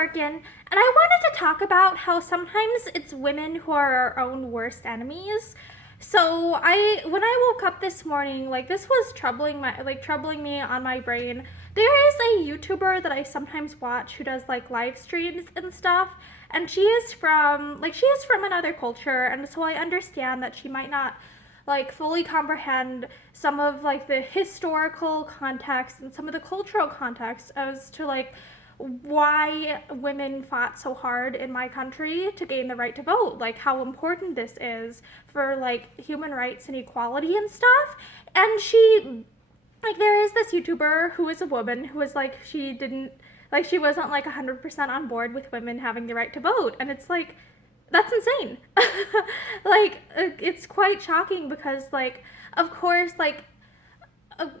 Morgan, and I wanted to talk about how sometimes it's women who are our own worst enemies. So when I woke up this morning, like this was troubling me on my brain. There is a YouTuber that I sometimes watch who does like live streams and stuff, and she is from another culture, and so I understand that she might not like fully comprehend some of like the historical context and some of the cultural context as to like why women fought so hard in my country to gain the right to vote, like how important this is for like human rights and equality and stuff. And there is this YouTuber who is a woman who is like, she wasn't like 100% on board with women having the right to vote. And it's like, that's insane. It's quite shocking because, like, of course, like,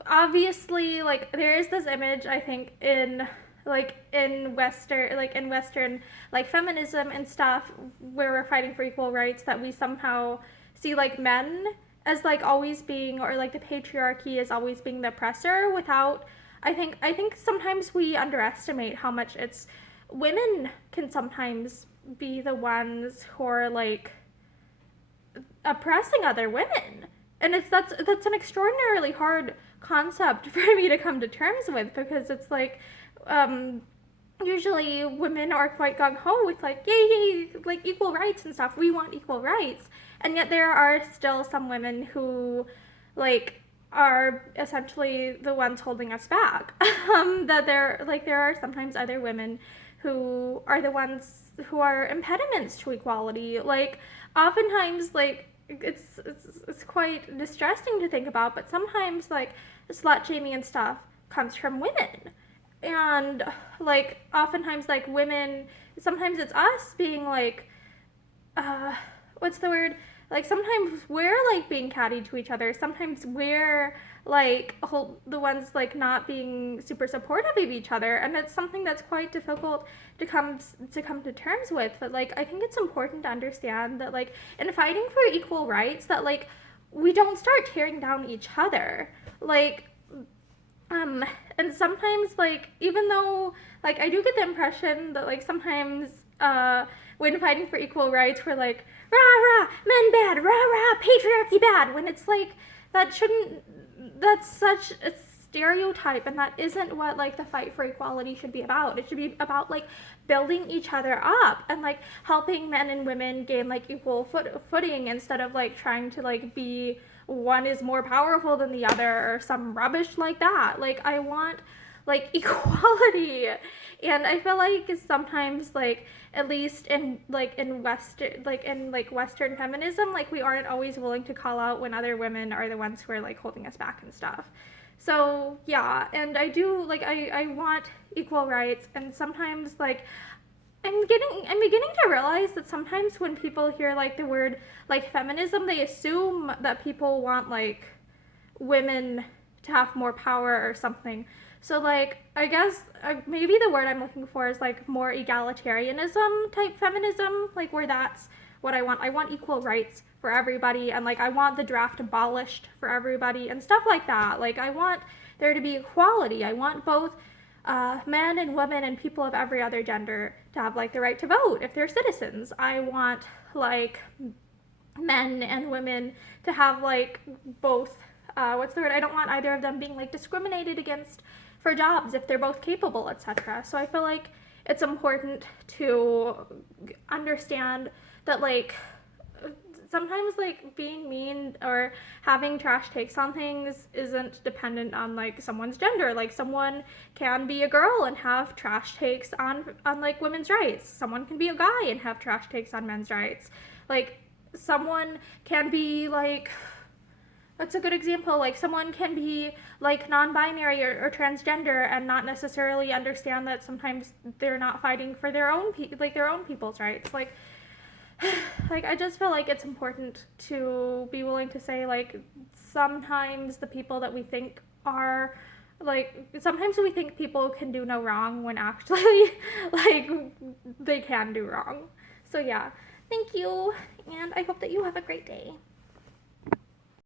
obviously, like, there is this image, I think, in Western, like, feminism and stuff, where we're fighting for equal rights, that we somehow see, like, men as, like, always being, or, like, the patriarchy as always being the oppressor without, I think sometimes we underestimate how much women can sometimes be the ones who are like oppressing other women, and that's an extraordinarily hard concept for me to come to terms with, because it's like usually women are quite gung-ho with like yay, like equal rights and stuff, we want equal rights, and yet there are still some women who like are essentially the ones holding us back. That there are sometimes other women who are the ones who are impediments to equality. Like oftentimes, like it's quite distressing to think about, but sometimes like slut shaming and stuff comes from women, and like oftentimes like women, sometimes it's us being like what's the word, like sometimes we're like being catty to each other, sometimes we're like the ones like not being super supportive of each other, and it's something that's quite difficult to come to terms with. But like I think it's important to understand that like in fighting for equal rights, that like we don't start tearing down each other, like and sometimes like even though like I do get the impression that like sometimes when fighting for equal rights we're like rah rah men bad, rah rah patriarchy bad, when it's like that's such a stereotype, and that isn't what like the fight for equality should be about. It should be about like building each other up and like helping men and women gain like equal footing, instead of like trying to like be one is more powerful than the other or some rubbish like that. Like I want like equality, and I feel like sometimes like at least in Western feminism, like we aren't always willing to call out when other women are the ones who are like holding us back and stuff. So yeah, and I do like I want equal rights, and sometimes like I'm beginning to realize that sometimes when people hear like the word like feminism, they assume that people want like women to have more power or something. So like I guess maybe the word I'm looking for is like more egalitarianism type feminism, like where that's what I want. I want equal rights for everybody, and like I want the draft abolished for everybody and stuff like that. Like I want there to be equality. I want both men and women and people of every other gender to have like the right to vote if they're citizens. I want like men and women to have like both what's the word? I don't want either of them being like discriminated against for jobs if they're both capable, etc. So I feel like it's important to understand that like sometimes like being mean or having trash takes on things isn't dependent on like someone's gender. Like someone can be a girl and have trash takes on like women's rights. Someone can be a guy and have trash takes on men's rights. Like someone can be like, that's a good example, like someone can be like non-binary or transgender and not necessarily understand that sometimes they're not fighting for their own people's rights. Like I just feel like it's important to be willing to say like sometimes the people that we think are like, sometimes we think people can do no wrong when actually like they can do wrong. So yeah, thank you, and I hope that you have a great day.